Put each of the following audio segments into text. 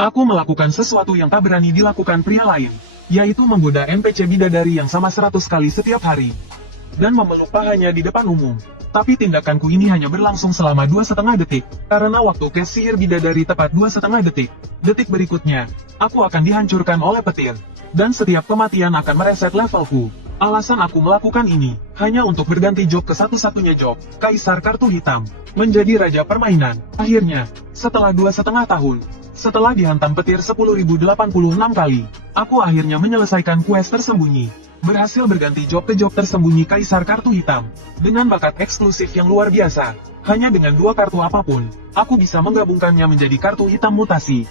Aku melakukan sesuatu yang tak berani dilakukan pria lain, yaitu menggoda NPC bidadari yang sama 100 kali setiap hari, dan memeluk pahanya di depan umum. Tapi tindakanku ini hanya berlangsung selama 2,5 detik, karena waktu cast sihir bidadari tepat 2,5 detik. Detik berikutnya, aku akan dihancurkan oleh petir, dan setiap kematian akan mereset levelku. Alasan aku melakukan ini, hanya untuk berganti job ke satu-satunya job, Kaisar Kartu Hitam, menjadi Raja Permainan. Akhirnya, setelah 2,5 tahun, setelah dihantam petir 10.086 kali, aku akhirnya menyelesaikan quest tersembunyi. Berhasil berganti job ke job tersembunyi Kaisar Kartu Hitam, dengan bakat eksklusif yang luar biasa. Hanya dengan 2 kartu apapun, aku bisa menggabungkannya menjadi kartu hitam mutasi.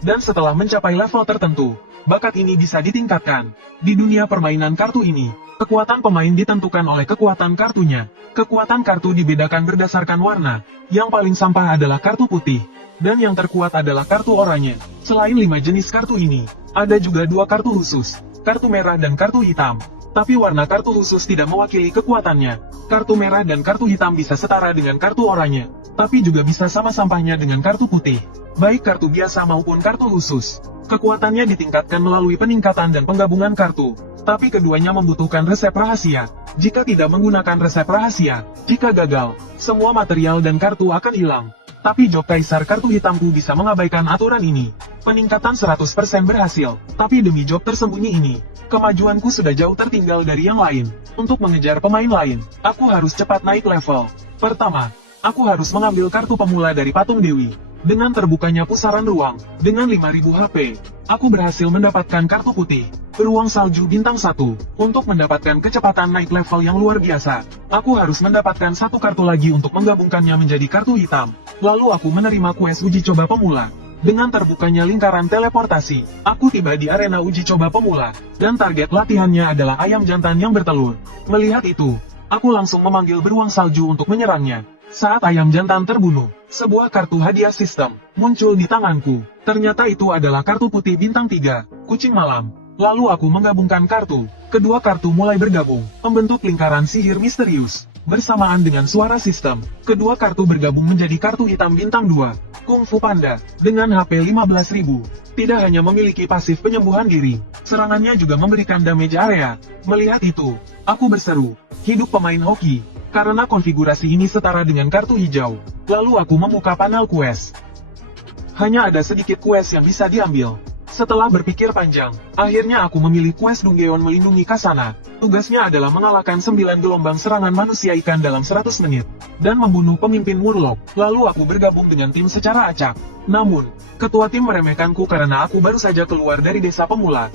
Dan setelah mencapai level tertentu, bakat ini bisa ditingkatkan. Di dunia permainan kartu ini, kekuatan pemain ditentukan oleh kekuatan kartunya. Kekuatan kartu dibedakan berdasarkan warna. Yang paling sampah adalah kartu putih, dan yang terkuat adalah kartu oranye. Selain 5 jenis kartu ini, ada juga 2 kartu khusus, kartu merah dan kartu hitam. Tapi warna kartu khusus tidak mewakili kekuatannya. Kartu merah dan kartu hitam bisa setara dengan kartu oranye, tapi juga bisa sama sampahnya dengan kartu putih. Baik kartu biasa maupun kartu khusus, kekuatannya ditingkatkan melalui peningkatan dan penggabungan kartu. Tapi keduanya membutuhkan resep rahasia. Jika tidak menggunakan resep rahasia, jika gagal, semua material dan kartu akan hilang. Tapi job Kaisar Kartu Hitamku bisa mengabaikan aturan ini. Peningkatan 100% berhasil, tapi demi job tersembunyi ini, kemajuanku sudah jauh tertinggal dari yang lain. Untuk mengejar pemain lain, aku harus cepat naik level. Pertama, aku harus mengambil kartu pemula dari Patung Dewi. Dengan terbukanya pusaran ruang, dengan 5000 HP, aku berhasil mendapatkan kartu putih, beruang salju bintang 1. Untuk mendapatkan kecepatan naik level yang luar biasa, aku harus mendapatkan 1 kartu lagi untuk menggabungkannya menjadi kartu hitam. Lalu aku menerima quest uji coba pemula. Dengan terbukanya lingkaran teleportasi, aku tiba di arena uji coba pemula, dan target latihannya adalah ayam jantan yang bertelur. Melihat itu, aku langsung memanggil beruang salju untuk menyerangnya. Saat ayam jantan terbunuh, sebuah kartu hadiah sistem muncul di tanganku. Ternyata itu adalah kartu putih bintang 3, kucing malam. Lalu aku menggabungkan kartu. Kedua kartu mulai bergabung, membentuk lingkaran sihir misterius. Bersamaan dengan suara sistem, kedua kartu bergabung menjadi kartu hitam bintang 2, Kung Fu Panda, dengan HP 15.000. Tidak hanya memiliki pasif penyembuhan diri, serangannya juga memberikan damage area. Melihat itu, aku berseru, hidup pemain hoki, karena konfigurasi ini setara dengan kartu hijau. Lalu aku membuka panel quest. Hanya ada sedikit quest yang bisa diambil. Setelah berpikir panjang, akhirnya aku memilih quest Dunggeon melindungi Kasana. Tugasnya adalah mengalahkan 9 gelombang serangan manusia ikan dalam 100 menit, dan membunuh pemimpin Murloc. Lalu aku bergabung dengan tim secara acak. Namun, ketua tim meremehkanku karena aku baru saja keluar dari desa pemula.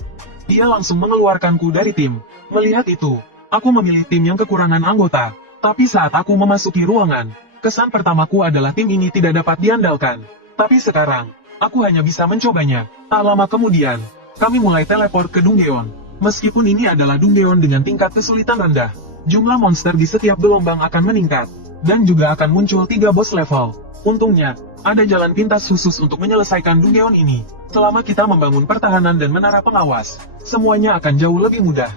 Dia langsung mengeluarkanku dari tim. Melihat itu, aku memilih tim yang kekurangan anggota. Tapi saat aku memasuki ruangan, kesan pertamaku adalah tim ini tidak dapat diandalkan. Tapi sekarang, aku hanya bisa mencobanya. Tak lama kemudian, kami mulai teleport ke Dunggeon. Meskipun ini adalah Dunggeon dengan tingkat kesulitan rendah, jumlah monster di setiap gelombang akan meningkat, dan juga akan muncul 3 boss level. Untungnya, ada jalan pintas khusus untuk menyelesaikan Dunggeon ini. Selama kita membangun pertahanan dan menara pengawas, semuanya akan jauh lebih mudah.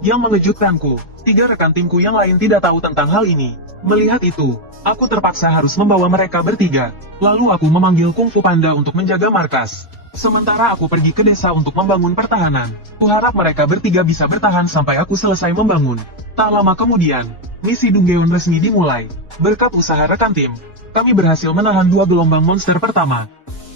Yang mengejutkanku, 3 rekan timku yang lain tidak tahu tentang hal ini. Melihat itu, aku terpaksa harus membawa mereka bertiga. Lalu aku memanggil Kung Fu Panda untuk menjaga markas. Sementara aku pergi ke desa untuk membangun pertahanan. Kuharap mereka bertiga bisa bertahan sampai aku selesai membangun. Tak lama kemudian, misi Dunggeon resmi dimulai. Berkat usaha rekan tim, kami berhasil menahan 2 gelombang monster pertama.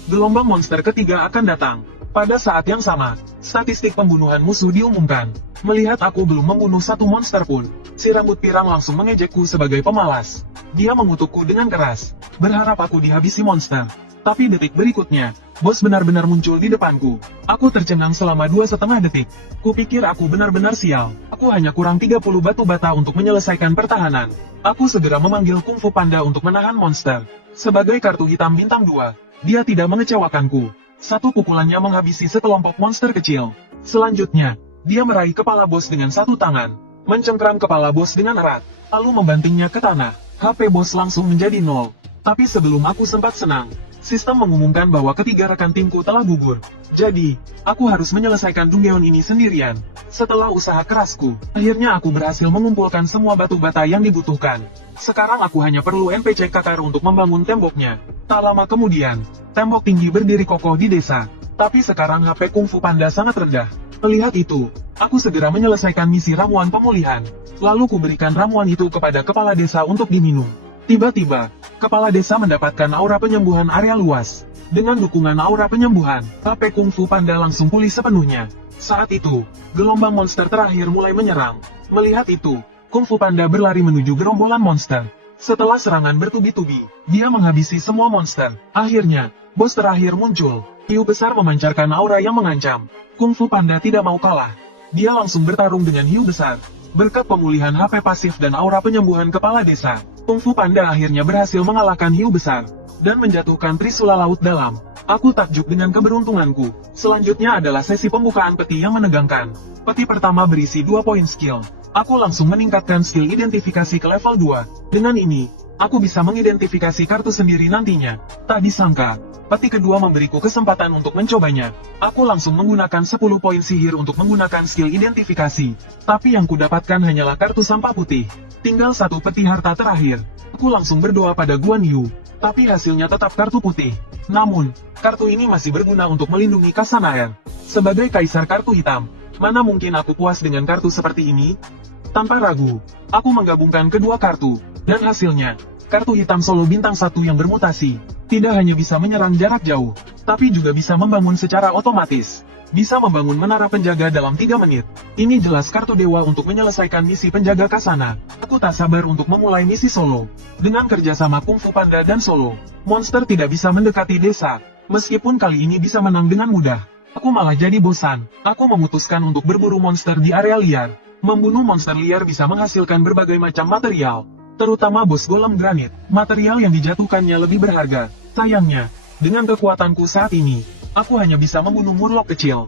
Gelombang monster ketiga akan datang. Pada saat yang sama, statistik pembunuhan musuh diumumkan. Melihat aku belum membunuh 1 monster pun, si rambut pirang langsung mengejekku sebagai pemalas. Dia mengutukku dengan keras, berharap aku dihabisi monster. Tapi detik berikutnya, bos benar-benar muncul di depanku. Aku tercengang selama 2,5 detik. Kupikir aku benar-benar sial. Aku hanya kurang 30 batu bata untuk menyelesaikan pertahanan. Aku segera memanggil Kung Fu Panda untuk menahan monster. Sebagai kartu hitam bintang 2, dia tidak mengecewakanku. 1 pukulannya menghabisi sekelompok monster kecil. Selanjutnya, dia meraih kepala bos dengan 1 tangan, mencengkram kepala bos dengan erat, lalu membantingnya ke tanah. HP bos langsung menjadi 0. Tapi sebelum aku sempat senang, Sistem mengumumkan bahwa ketiga rekan timku telah gugur. Jadi, aku harus menyelesaikan Dungeon ini sendirian. Setelah usaha kerasku, akhirnya aku berhasil mengumpulkan semua batu bata yang dibutuhkan. Sekarang aku hanya perlu NPC Kakar untuk membangun temboknya. Tak lama kemudian, tembok tinggi berdiri kokoh di desa. Tapi sekarang HP Kung Fu Panda sangat rendah. Melihat itu, aku segera menyelesaikan misi ramuan pemulihan. Lalu kuberikan ramuan itu kepada kepala desa untuk diminum. Tiba-tiba, kepala desa mendapatkan aura penyembuhan area luas. Dengan dukungan aura penyembuhan, HP Kung Fu Panda langsung pulih sepenuhnya. Saat itu, gelombang monster terakhir mulai menyerang. Melihat itu, Kung Fu Panda berlari menuju gerombolan monster. Setelah serangan bertubi-tubi, dia menghabisi semua monster. Akhirnya, bos terakhir muncul. Hiu besar memancarkan aura yang mengancam. Kung Fu Panda tidak mau kalah. Dia langsung bertarung dengan hiu besar. Berkat pemulihan HP pasif dan aura penyembuhan kepala desa, Kung Fu Panda akhirnya berhasil mengalahkan hiu besar dan menjatuhkan Trisula Laut Dalam. Aku takjub dengan keberuntunganku. Selanjutnya adalah sesi pembukaan peti yang menegangkan. Peti pertama berisi 2 poin skill. Aku langsung meningkatkan skill identifikasi ke level 2. Dengan ini, aku bisa mengidentifikasi kartu sendiri nantinya. Tak disangka, peti kedua memberiku kesempatan untuk mencobanya. Aku langsung menggunakan 10 poin sihir untuk menggunakan skill identifikasi. Tapi yang kudapatkan hanyalah kartu sampah putih. Tinggal satu peti harta terakhir. Aku langsung berdoa pada Guan Yu. Tapi hasilnya tetap kartu putih. Namun, kartu ini masih berguna untuk melindungi Kasanael. Sebagai kaisar kartu hitam, mana mungkin aku puas dengan kartu seperti ini? Tanpa ragu, aku menggabungkan kedua kartu. Dan hasilnya, kartu hitam solo bintang 1 yang bermutasi, tidak hanya bisa menyerang jarak jauh, tapi juga bisa membangun secara otomatis. Bisa membangun menara penjaga dalam 3 menit. Ini jelas kartu dewa untuk menyelesaikan misi penjaga Kasana. Aku tak sabar untuk memulai misi solo. Dengan kerjasama Kung Fu Panda dan Solo, monster tidak bisa mendekati desa. Meskipun kali ini bisa menang dengan mudah, aku malah jadi bosan. Aku memutuskan untuk berburu monster di area liar. Membunuh monster liar bisa menghasilkan berbagai macam material, terutama bos golem granit. Material yang dijatuhkannya lebih berharga. Sayangnya, dengan kekuatanku saat ini, aku hanya bisa membunuh murloc kecil.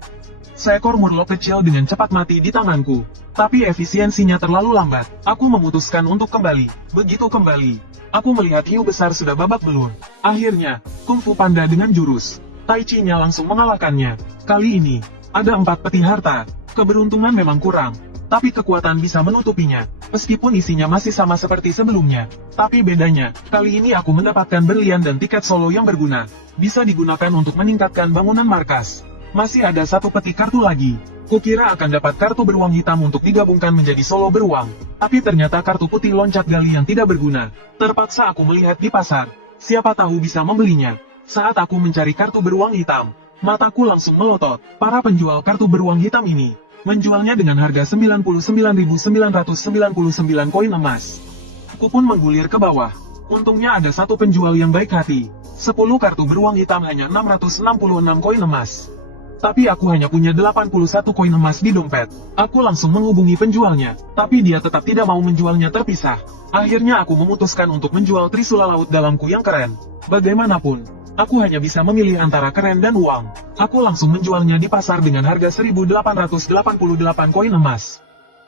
Seekor murloc kecil dengan cepat mati di tanganku, tapi efisiensinya terlalu lambat. Aku memutuskan untuk kembali. Begitu kembali, aku melihat hiu besar sudah babak belur. Akhirnya, Kung Fu Panda dengan jurus Tai Chi-nya langsung mengalahkannya. Kali ini, ada 4 peti harta. Keberuntungan memang kurang, tapi kekuatan bisa menutupinya. Meskipun isinya masih sama seperti sebelumnya, tapi bedanya, kali ini aku mendapatkan berlian dan tiket solo yang berguna. Bisa digunakan untuk meningkatkan bangunan markas. Masih ada 1 peti kartu lagi. Kukira akan dapat kartu beruang hitam untuk digabungkan menjadi solo beruang, tapi ternyata kartu putih loncat gali yang tidak berguna. Terpaksa aku melihat di pasar. Siapa tahu bisa membelinya. Saat aku mencari kartu beruang hitam, mataku langsung melotot. Para penjual kartu beruang hitam ini menjualnya dengan harga 99.999 koin emas. Aku pun menggulir ke bawah. Untungnya ada 1 penjual yang baik hati. 10 kartu beruang hitam hanya 666 koin emas. Tapi aku hanya punya 81 koin emas di dompet. Aku langsung menghubungi penjualnya, tapi dia tetap tidak mau menjualnya terpisah. Akhirnya aku memutuskan untuk menjual Trisula Laut Dalamku yang keren. Bagaimanapun, aku hanya bisa memilih antara keren dan uang. Aku langsung menjualnya di pasar dengan harga 1.888 koin emas.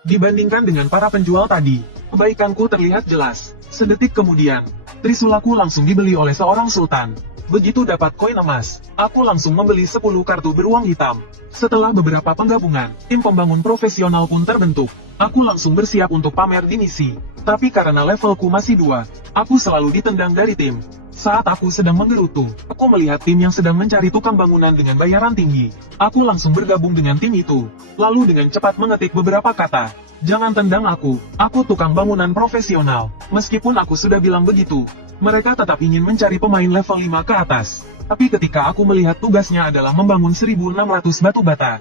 Dibandingkan dengan para penjual tadi, kebaikanku terlihat jelas. Sedetik kemudian, Trisulaku langsung dibeli oleh seorang sultan. Begitu dapat koin emas, aku langsung membeli 10 kartu beruang hitam. Setelah beberapa penggabungan, tim pembangun profesional pun terbentuk. Aku langsung bersiap untuk pamer di misi. Tapi karena levelku masih 2, aku selalu ditendang dari tim. Saat aku sedang menggerutu, aku melihat tim yang sedang mencari tukang bangunan dengan bayaran tinggi. Aku langsung bergabung dengan tim itu, lalu dengan cepat mengetik beberapa kata. Jangan tendang aku tukang bangunan profesional. Meskipun aku sudah bilang begitu, mereka tetap ingin mencari pemain level 5 ke atas. Tapi ketika aku melihat tugasnya adalah membangun 1.600 batu bata,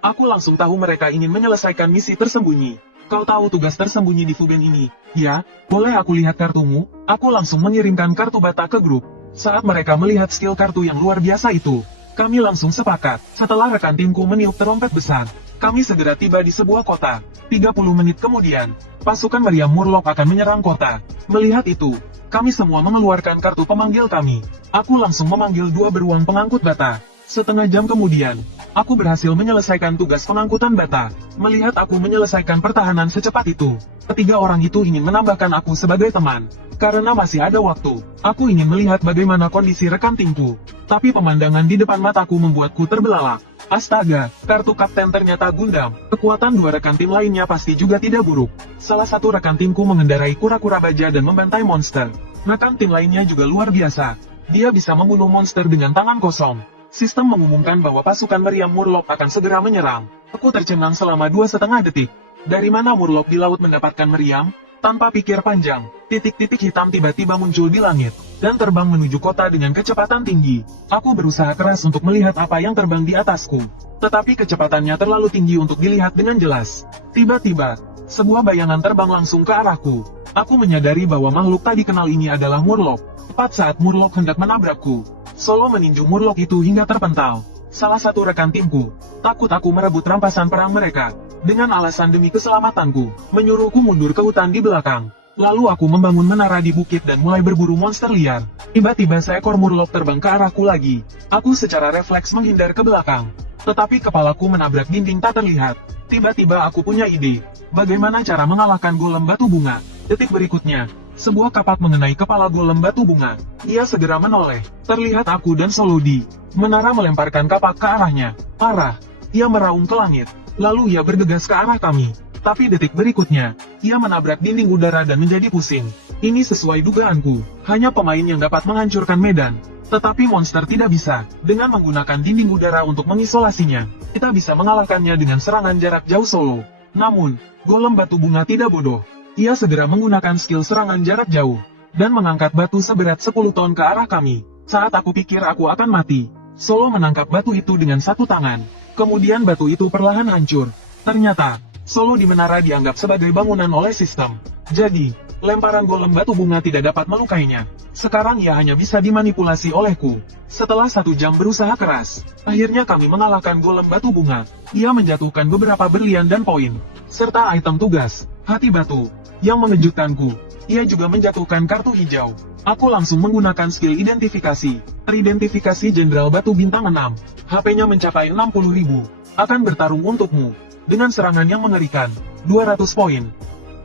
aku langsung tahu mereka ingin menyelesaikan misi tersembunyi. Kau tahu tugas tersembunyi di Fuben ini? Ya, boleh aku lihat kartumu? Aku langsung mengirimkan kartu bata ke grup. Saat mereka melihat skill kartu yang luar biasa itu, kami langsung sepakat. Setelah rekan timku meniup terompet besar, kami segera tiba di sebuah kota. 30 menit kemudian, pasukan meriam Murloc akan menyerang kota. Melihat itu, kami semua mengeluarkan kartu pemanggil kami. Aku langsung memanggil 2 beruang pengangkut bata. Setengah jam kemudian, Aku berhasil menyelesaikan tugas pengangkutan bata. Melihat aku menyelesaikan pertahanan secepat itu, ketiga orang itu ingin menambahkan aku sebagai teman. Karena masih ada waktu, aku ingin melihat bagaimana kondisi rekan timku. Tapi pemandangan di depan mataku membuatku terbelalak. Astaga, kartu kapten ternyata gundam. Kekuatan dua rekan tim lainnya pasti juga tidak buruk. Salah satu rekan timku mengendarai kura-kura baja dan membantai monster. Rekan tim lainnya juga luar biasa. Dia bisa membunuh monster dengan tangan kosong. Sistem mengumumkan bahwa pasukan meriam Murloc akan segera menyerang. Aku tercengang selama 2,5 detik. Dari mana Murloc di laut mendapatkan meriam? Tanpa pikir panjang, titik-titik hitam tiba-tiba muncul di langit, dan terbang menuju kota dengan kecepatan tinggi. Aku berusaha keras untuk melihat apa yang terbang di atasku. Tetapi kecepatannya terlalu tinggi untuk dilihat dengan jelas. Tiba-tiba, sebuah bayangan terbang langsung ke arahku. Aku menyadari bahwa makhluk tak dikenal ini adalah Murloc. Tepat saat Murloc hendak menabrakku, Solo meninju Murloc itu hingga terpental. Salah satu rekan timku, takut aku merebut rampasan perang mereka. Dengan alasan demi keselamatanku, menyuruhku mundur ke hutan di belakang. Lalu aku membangun menara di bukit dan mulai berburu monster liar. Tiba-tiba seekor Murloc terbang ke arahku lagi. Aku secara refleks menghindar ke belakang. Tetapi kepalaku menabrak dinding tak terlihat. Tiba-tiba aku punya ide. Bagaimana cara mengalahkan golem batu bunga? Detik berikutnya, sebuah kapak mengenai kepala golem batu bunga. Ia segera menoleh. Terlihat aku dan Solodi. Menara melemparkan kapak ke arahnya. Parah. Ia meraung ke langit. Lalu ia bergegas ke arah kami. Tapi detik berikutnya, ia menabrak dinding udara dan menjadi pusing. Ini sesuai dugaanku. Hanya pemain yang dapat menghancurkan medan. Tetapi monster tidak bisa. Dengan menggunakan dinding udara untuk mengisolasinya, kita bisa mengalahkannya dengan serangan jarak jauh Solo. Namun, golem batu bunga tidak bodoh. Ia segera menggunakan skill serangan jarak jauh, dan mengangkat batu seberat 10 ton ke arah kami. Saat aku pikir aku akan mati, Solo menangkap batu itu dengan satu tangan. Kemudian batu itu perlahan hancur. Ternyata, Solo di menara dianggap sebagai bangunan oleh sistem. Jadi, lemparan golem batu bunga tidak dapat melukainya. Sekarang ia hanya bisa dimanipulasi olehku. Setelah 1 jam berusaha keras, akhirnya kami mengalahkan golem batu bunga. Ia menjatuhkan beberapa berlian dan poin, serta item tugas, hati batu. Yang mengejutkanku, ia juga menjatuhkan kartu hijau. Aku langsung menggunakan skill identifikasi. Teridentifikasi Jenderal Batu Bintang 6. HP-nya mencapai 60.000. Akan bertarung untukmu. Dengan serangan yang mengerikan. 200 poin.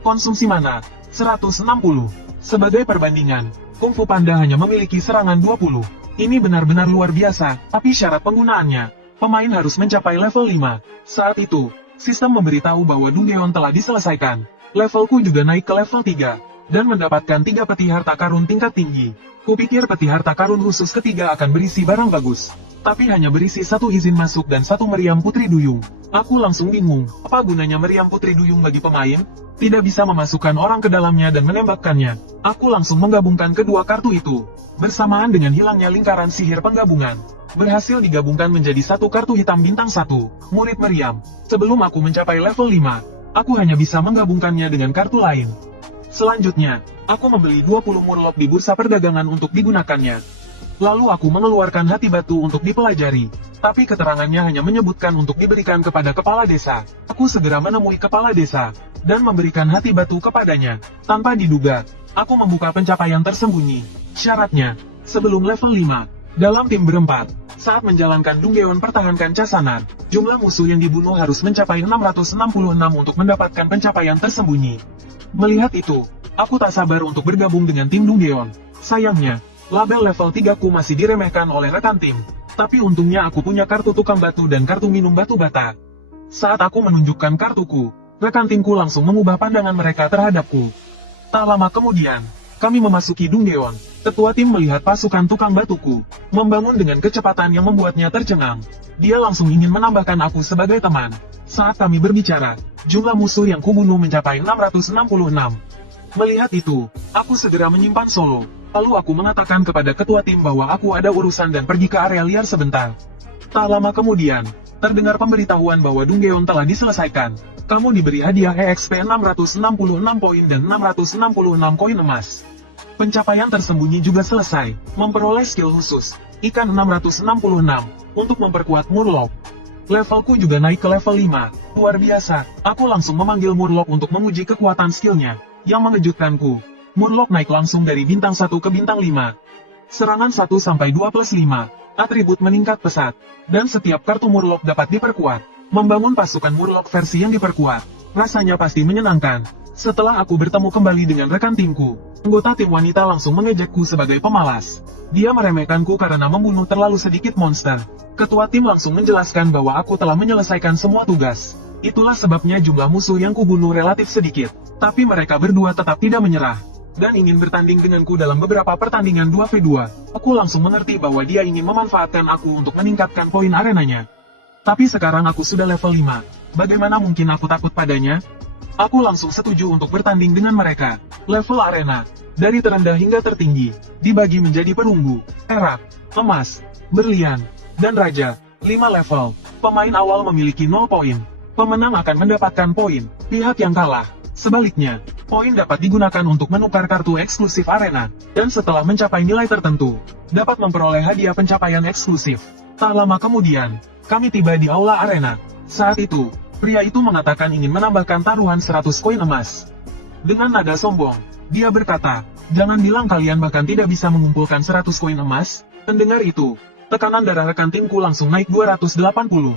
Konsumsi mana? 160. Sebagai perbandingan, Kung Fu Panda hanya memiliki serangan 20. Ini benar-benar luar biasa, tapi syarat penggunaannya, pemain harus mencapai level 5. Saat itu, sistem memberitahu bahwa Dungeon telah diselesaikan. Levelku juga naik ke level 3, dan mendapatkan 3 peti harta karun tingkat tinggi. Kupikir peti harta karun khusus ketiga akan berisi barang bagus, tapi hanya berisi 1 izin masuk dan 1 meriam putri duyung. Aku langsung bingung, apa gunanya meriam putri duyung bagi pemain? Tidak bisa memasukkan orang ke dalamnya dan menembakkannya. Aku langsung menggabungkan kedua kartu itu. Bersamaan dengan hilangnya lingkaran sihir penggabungan, berhasil digabungkan menjadi 1 kartu hitam bintang 1, murid meriam. Sebelum aku mencapai level 5, aku hanya bisa menggabungkannya dengan kartu lain. Selanjutnya, aku membeli 20 Murloc di bursa perdagangan untuk digunakannya. Lalu aku mengeluarkan hati batu untuk dipelajari. Tapi keterangannya hanya menyebutkan untuk diberikan kepada kepala desa. Aku segera menemui kepala desa, dan memberikan hati batu kepadanya. Tanpa diduga, aku membuka pencapaian tersembunyi. Syaratnya, sebelum level 5, dalam tim berempat, saat menjalankan Dungeon pertahankan Casanar, jumlah musuh yang dibunuh harus mencapai 666 untuk mendapatkan pencapaian tersembunyi. Melihat itu, aku tak sabar untuk bergabung dengan tim Dungeon. Sayangnya, label level 3 ku masih diremehkan oleh rekan tim. Tapi untungnya aku punya kartu tukang batu dan kartu minum batu bata. Saat aku menunjukkan kartuku, rekan timku langsung mengubah pandangan mereka terhadapku. Tak lama kemudian, kami memasuki Dungeon. Ketua tim melihat pasukan tukang batuku, membangun dengan kecepatan yang membuatnya tercengang. Dia langsung ingin menambahkan aku sebagai teman. Saat kami berbicara, jumlah musuh yang kubunuh mencapai 666. Melihat itu, aku segera menyimpan Solo. Lalu aku mengatakan kepada ketua tim bahwa aku ada urusan dan pergi ke area liar sebentar. Tak lama kemudian, terdengar pemberitahuan bahwa Dungeon telah diselesaikan. Kamu diberi hadiah EXP 666 poin dan 666 koin emas. Pencapaian tersembunyi juga selesai, memperoleh skill khusus, ikan 666, untuk memperkuat Murloc. Levelku juga naik ke level 5, luar biasa. Aku langsung memanggil Murloc untuk menguji kekuatan skillnya. Yang mengejutkanku, Murloc naik langsung dari bintang 1 ke bintang 5. Serangan 1-2+5, Atribut meningkat pesat, dan setiap kartu Murloc dapat diperkuat. Membangun pasukan Murloc versi yang diperkuat, rasanya pasti menyenangkan. Setelah aku bertemu kembali dengan rekan timku, anggota tim wanita langsung mengejekku sebagai pemalas. Dia meremehkanku karena membunuh terlalu sedikit monster. Ketua tim langsung menjelaskan bahwa aku telah menyelesaikan semua tugas. Itulah sebabnya jumlah musuh yang kubunuh relatif sedikit. Tapi mereka berdua tetap tidak menyerah, dan ingin bertanding denganku dalam beberapa pertandingan 2v2. Aku langsung mengerti bahwa dia ingin memanfaatkan aku untuk meningkatkan poin arenanya. Tapi sekarang aku sudah level 5, bagaimana mungkin aku takut padanya? Aku langsung setuju untuk bertanding dengan mereka. Level arena, dari terendah hingga tertinggi, dibagi menjadi perunggu, perak, emas, berlian, dan raja. 5 level, pemain awal memiliki 0 poin. Pemenang akan mendapatkan poin, pihak yang kalah. Sebaliknya, poin dapat digunakan untuk menukar kartu eksklusif arena, dan setelah mencapai nilai tertentu, dapat memperoleh hadiah pencapaian eksklusif. Tak lama kemudian, kami tiba di aula arena. Saat itu, pria itu mengatakan ingin menambahkan taruhan 100 koin emas. Dengan nada sombong, dia berkata, "Jangan bilang kalian bahkan tidak bisa mengumpulkan 100 koin emas." Mendengar itu, tekanan darah rekan timku langsung naik 280.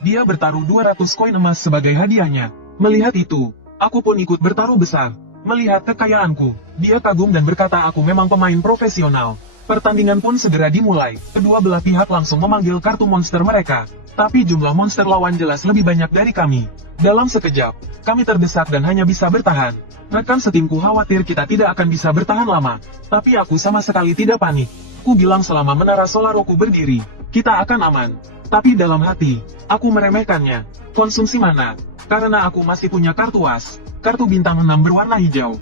Dia bertaruh 200 koin emas sebagai hadiahnya. Melihat itu, aku pun ikut bertaruh besar. Melihat kekayaanku, dia kagum dan berkata aku memang pemain profesional. Pertandingan pun segera dimulai. Kedua belah pihak langsung memanggil kartu monster mereka. Tapi jumlah monster lawan jelas lebih banyak dari kami. Dalam sekejap, kami terdesak dan hanya bisa bertahan. Rekan setimku khawatir kita tidak akan bisa bertahan lama. Tapi aku sama sekali tidak panik. Aku bilang selama menara Solaroku berdiri, kita akan aman. Tapi dalam hati, aku meremehkannya. Konsumsi mana? Karena aku masih punya kartu as, kartu bintang 6 berwarna hijau.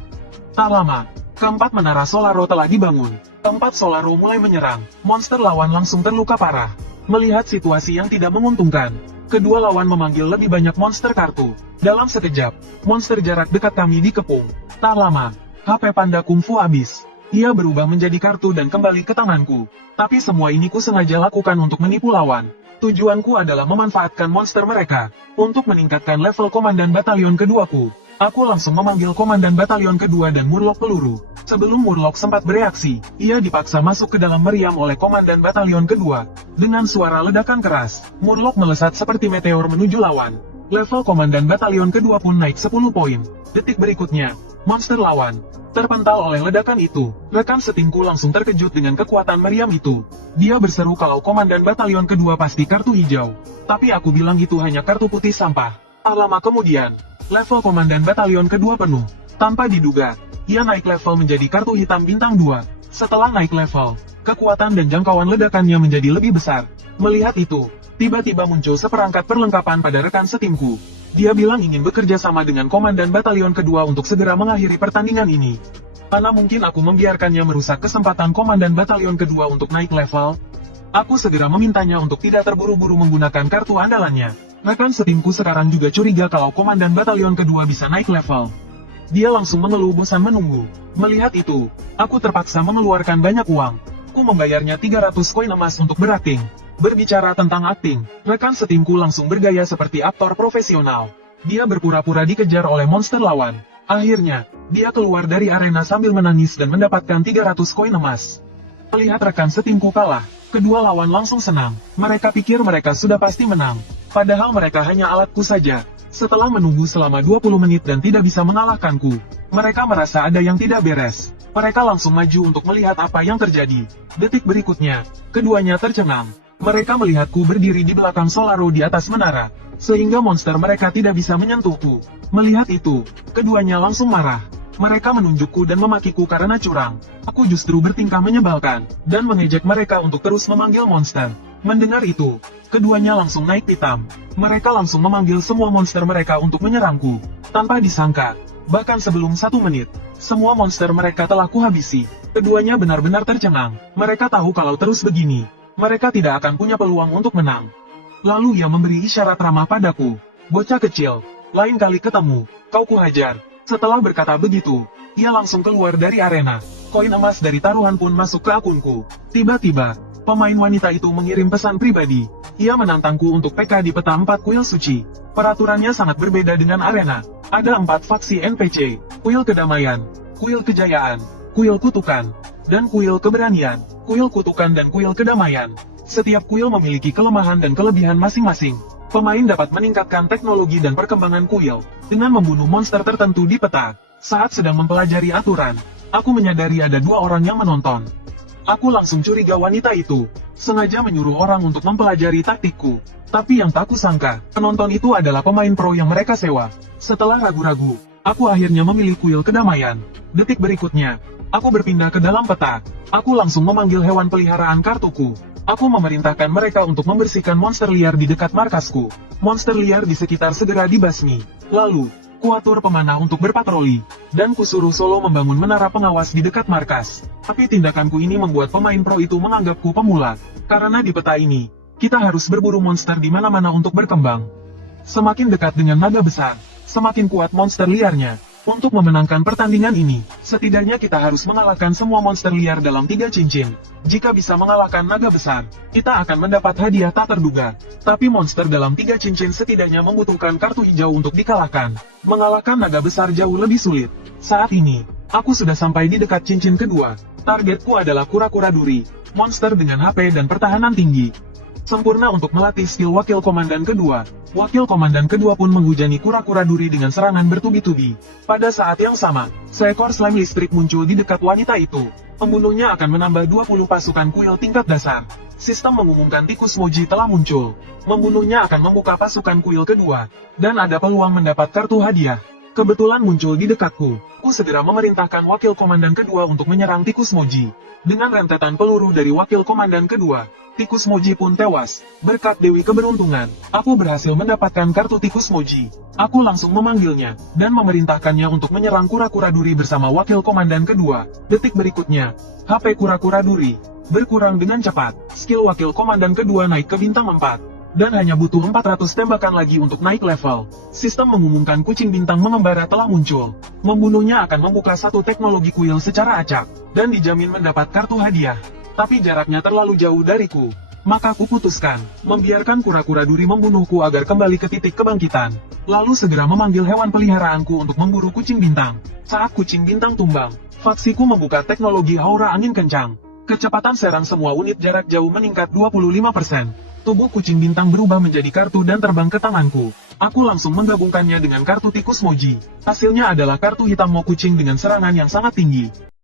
Tak lama, keempat menara Solaro telah dibangun. Keempat Solaro mulai menyerang, monster lawan langsung terluka parah. Melihat situasi yang tidak menguntungkan, kedua lawan memanggil lebih banyak monster kartu. Dalam sekejap, monster jarak dekat kami dikepung. Tak lama, HP Panda Kungfu habis. Ia berubah menjadi kartu dan kembali ke tanganku. Tapi semua ini ku sengaja lakukan untuk menipu lawan. Tujuanku adalah memanfaatkan monster mereka, untuk meningkatkan level komandan batalion keduaku. Aku langsung memanggil komandan batalion kedua dan Murloc peluru. Sebelum Murloc sempat bereaksi, ia dipaksa masuk ke dalam meriam oleh komandan batalion kedua. Dengan suara ledakan keras, Murloc melesat seperti meteor menuju lawan. Level komandan batalion kedua pun naik 10 poin. Detik berikutnya, monster lawan terpental oleh ledakan itu. Rekan setimku langsung terkejut dengan kekuatan meriam itu. Dia berseru kalau komandan batalion kedua pasti kartu hijau. Tapi aku bilang itu hanya kartu putih sampah. Tak lama kemudian, level komandan batalion kedua penuh. Tanpa diduga, ia naik level menjadi kartu hitam bintang 2. Setelah naik level, kekuatan dan jangkauan ledakannya menjadi lebih besar. Melihat itu, tiba-tiba muncul seperangkat perlengkapan pada rekan setimku. Dia bilang ingin bekerja sama dengan komandan batalion kedua untuk segera mengakhiri pertandingan ini. Mana mungkin aku membiarkannya merusak kesempatan komandan batalion kedua untuk naik level? Aku segera memintanya untuk tidak terburu-buru menggunakan kartu andalannya. Rekan setimku sekarang juga curiga kalau komandan batalion kedua bisa naik level. Dia langsung mengeluh bosan menunggu. Melihat itu, aku terpaksa mengeluarkan banyak uang. Aku membayarnya 300 koin emas untuk berakting. Berbicara tentang akting, rekan setimku langsung bergaya seperti aktor profesional. Dia berpura-pura dikejar oleh monster lawan. Akhirnya, dia keluar dari arena sambil menangis dan mendapatkan 300 koin emas. Melihat rekan setimku kalah, kedua lawan langsung senang. Mereka pikir mereka sudah pasti menang. Padahal mereka hanya alatku saja. Setelah menunggu selama 20 menit dan tidak bisa mengalahkanku, mereka merasa ada yang tidak beres. Mereka langsung maju untuk melihat apa yang terjadi. Detik berikutnya, keduanya tercengang. Mereka melihatku berdiri di belakang Solaro di atas menara, sehingga monster mereka tidak bisa menyentuhku. Melihat itu, keduanya langsung marah. Mereka menunjukku dan memakiku karena curang. Aku justru bertingkah menyebalkan, dan mengejek mereka untuk terus memanggil monster. Mendengar itu, keduanya langsung naik pitam. Mereka langsung memanggil semua monster mereka untuk menyerangku. Tanpa disangka, bahkan sebelum 1 menit, semua monster mereka telah kuhabisi. Keduanya benar-benar tercengang. Mereka tahu kalau terus begini, mereka tidak akan punya peluang untuk menang. Lalu ia memberi isyarat ramah padaku. Bocah kecil, lain kali ketemu, kau kuhajar. Setelah berkata begitu, ia langsung keluar dari arena. Koin emas dari taruhan pun masuk ke akunku. Tiba-tiba, pemain wanita itu mengirim pesan pribadi. Ia menantangku untuk PK di peta 4 kuil suci. Peraturannya sangat berbeda dengan arena. Ada 4 faksi NPC, kuil kedamaian, kuil kejayaan, kuil kutukan, dan kuil keberanian. Kuil kutukan dan kuil kedamaian Setiap kuil memiliki kelemahan dan kelebihan masing-masing. Pemain dapat meningkatkan teknologi dan perkembangan kuil dengan membunuh monster tertentu di peta. Saat sedang mempelajari aturan, aku menyadari ada dua orang yang menonton. Aku langsung curiga wanita itu sengaja menyuruh orang untuk mempelajari taktikku. Tapi yang tak kusangka, penonton itu adalah pemain pro yang mereka sewa. Setelah ragu-ragu, aku akhirnya memilih kuil kedamaian. Detik berikutnya, aku berpindah ke dalam peta. Aku langsung memanggil hewan peliharaan kartuku. Aku memerintahkan mereka untuk membersihkan monster liar di dekat markasku. Monster liar di sekitar segera dibasmi. Lalu, kuatur pemanah untuk berpatroli, dan kusuruh Solo membangun menara pengawas di dekat markas. Tapi tindakanku ini membuat pemain pro itu menganggapku pemula. Karena di peta ini, kita harus berburu monster di mana-mana untuk berkembang. Semakin dekat dengan naga besar, semakin kuat monster liarnya. Untuk memenangkan pertandingan ini, setidaknya kita harus mengalahkan semua monster liar dalam 3 cincin. Jika bisa mengalahkan naga besar, kita akan mendapat hadiah tak terduga. Tapi monster dalam 3 cincin setidaknya membutuhkan kartu hijau untuk dikalahkan. Mengalahkan naga besar jauh lebih sulit. Saat ini, aku sudah sampai di dekat cincin kedua. Targetku adalah kura-kura duri, monster dengan HP dan pertahanan tinggi. Sempurna untuk melatih skill wakil komandan kedua. Wakil komandan kedua pun menghujani kura-kura duri dengan serangan bertubi-tubi. Pada saat yang sama, seekor slime listrik muncul di dekat wanita itu. Pembunuhnya akan menambah 20 pasukan kuil tingkat dasar. Sistem mengumumkan tikus Moji telah muncul. Membunuhnya akan membuka pasukan kuil kedua, dan ada peluang mendapat kartu hadiah. Kebetulan muncul di dekatku. Ku segera memerintahkan wakil komandan kedua untuk menyerang tikus Moji. Dengan rentetan peluru dari wakil komandan kedua, tikus Moji pun tewas. Berkat Dewi Keberuntungan, aku berhasil mendapatkan kartu tikus Moji. Aku langsung memanggilnya, dan memerintahkannya untuk menyerang kura-kura duri bersama wakil komandan kedua. Detik berikutnya, HP kura-kura duri berkurang dengan cepat. Skill wakil komandan kedua naik ke bintang 4. Dan hanya butuh 400 tembakan lagi untuk naik level. Sistem mengumumkan kucing bintang mengembara telah muncul. Membunuhnya akan membuka satu teknologi kuil secara acak, dan dijamin mendapat kartu hadiah. Tapi jaraknya terlalu jauh dariku. Maka kuputuskan, membiarkan kura-kura duri membunuhku agar kembali ke titik kebangkitan. Lalu segera memanggil hewan peliharaanku untuk memburu kucing bintang. Saat kucing bintang tumbang, faksiku membuka teknologi aura angin kencang. Kecepatan serang semua unit jarak jauh meningkat 25%. Tubuh kucing bintang berubah menjadi kartu dan terbang ke tanganku. Aku langsung menggabungkannya dengan kartu tikus Moji. Hasilnya adalah kartu hitam Mo kucing dengan serangan yang sangat tinggi.